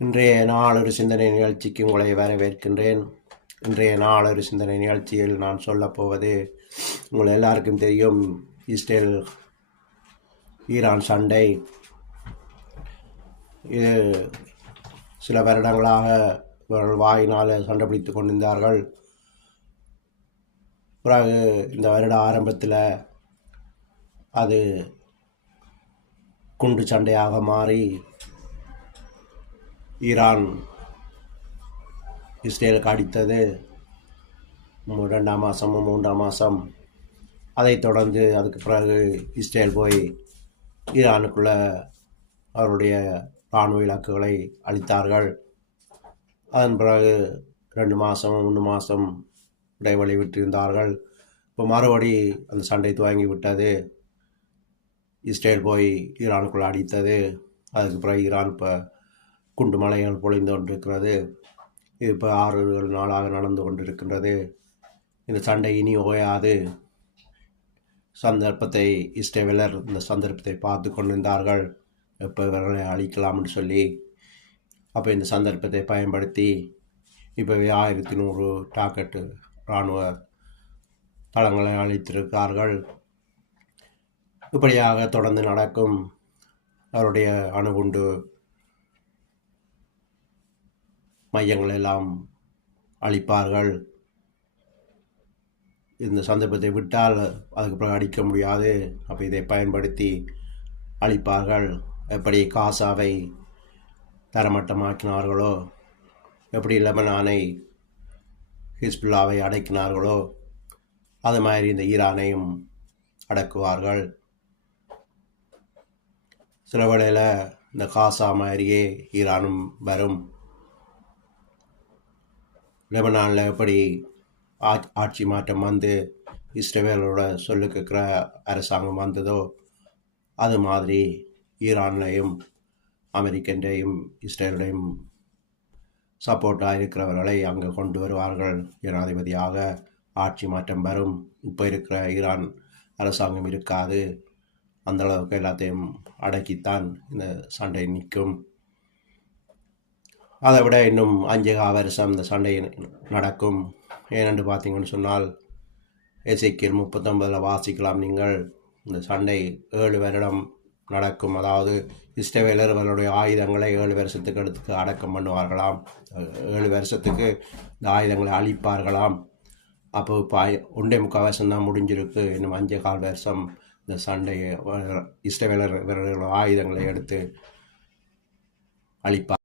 இன்றைய நாளொரு சிந்தனை நிகழ்ச்சிக்கு உங்களை வரவேற்கின்றேன். இன்றைய நாளொரு சிந்தனை நிகழ்ச்சியில் நான் சொல்லப்போவது, உங்கள் எல்லாருக்கும் தெரியும், இஸ்ரேல் ஈரான் சண்டை. இது சில வருடங்களாக இவர்கள் வாயினால் சண்டை பிடித்து கொண்டிருந்தார்கள். பிறகு இந்த வருட ஆரம்பத்தில் அது குண்டு சண்டையாக மாறி ஈரான் இஸ்ரேலுக்கு அடித்தது 2ஆம் மாதம் 3ஆம் மாதம். அதைத் தொடர்ந்து அதுக்கு பிறகு இஸ்ரேல் போய் ஈரானுக்குள்ள அவருடைய இராணுவ இலக்குகளை அளித்தார்கள். அதன் பிறகு 2 மாதம் 3 மாதம் இடைவெளி விட்டிருந்தார்கள். இப்போ மறுபடி அந்த சண்டை துவங்கி விட்டது. இஸ்ரேல் போய் ஈரானுக்குள்ள அடித்தது. அதுக்கு பிறகு ஈரான் இப்போ குண்டு மலைகள் பொழிந்து கொண்டிருக்கிறது. இது இப்போ 6 நாளாக நடந்து கொண்டிருக்கின்றது. இந்த சண்டை இனி ஓயாது. சந்தர்ப்பத்தை இஸ்ரேலர் இந்த சந்தர்ப்பத்தை பார்த்து கொண்டிருந்தார்கள், எப்போ இவர்களை அழிக்கலாம்னு சொல்லி. அப்போ இந்த சந்தர்ப்பத்தை பயன்படுத்தி இப்போவே 1100 ராக்கெட்டு இராணுவ தளங்களை அழித்திருக்கிறார்கள். இப்படியாக தொடர்ந்து நடக்கும். அவருடைய அணுகுண்டு மையங்கள் எல்லாம் அழிப்பார்கள். இந்த சந்தர்ப்பத்தை விட்டால் அதுக்கு பிறகு அடிக்க முடியாது. அப்போ இதை பயன்படுத்தி அழிப்பார்கள். எப்படி காசாவை தரமட்டமாக்கினார்களோ, எப்படி லெபனானை ஹிஸ்புல்லாவை அடக்கினார்களோ, அது மாதிரி இந்த ஈரானையும் அடக்குவார்கள். சில வேளையில் இந்த காசா மாதிரியே ஈரானும் வரும். லெபனானில் எப்படி ஆட்சி மாற்றம் வந்து இஸ்ரேலோட சொல்லுக்கிற அரசாங்கம் வந்ததோ, அது மாதிரி ஈரான்லையும் அமெரிக்கன்டையும் இஸ்ரேலுடையும் சப்போர்ட்டாக இருக்கிறவர்களை அங்கே கொண்டு வருவார்கள். ஜனாதிபதியாக ஆட்சி மாற்றம் வரும். இப்போ இருக்கிற ஈரான் அரசாங்கம் இருக்காது. அந்தளவுக்கு எல்லாத்தையும் அடக்கித்தான் இந்த சண்டை நிற்கும். அதை விட இன்னும் 5 வருஷம் இந்த சண்டை நடக்கும். ஏனென்று பார்த்தீங்கன்னு சொன்னால், எசேக்கியேல் 39 வாசிக்கலாம் நீங்கள். இந்த சண்டை 7 வருடம் நடக்கும். அதாவது இஸ்ரவேலர் அவர்களுடைய ஆயுதங்களை 7 வருஷத்துக்கு எடுத்து அடக்கம் பண்ணுவார்களாம். 7 வருஷத்துக்கு இந்த ஆயுதங்களை அழிப்பார்களாம். அப்போ இப்போ 1.25 வருஷம் தான் முடிஞ்சிருக்கு. இன்னும் 5.25 வருஷம் இந்த சண்டையை இஸ்ரவேலர் இவர்களோட ஆயுதங்களை எடுத்து அழிப்பார்.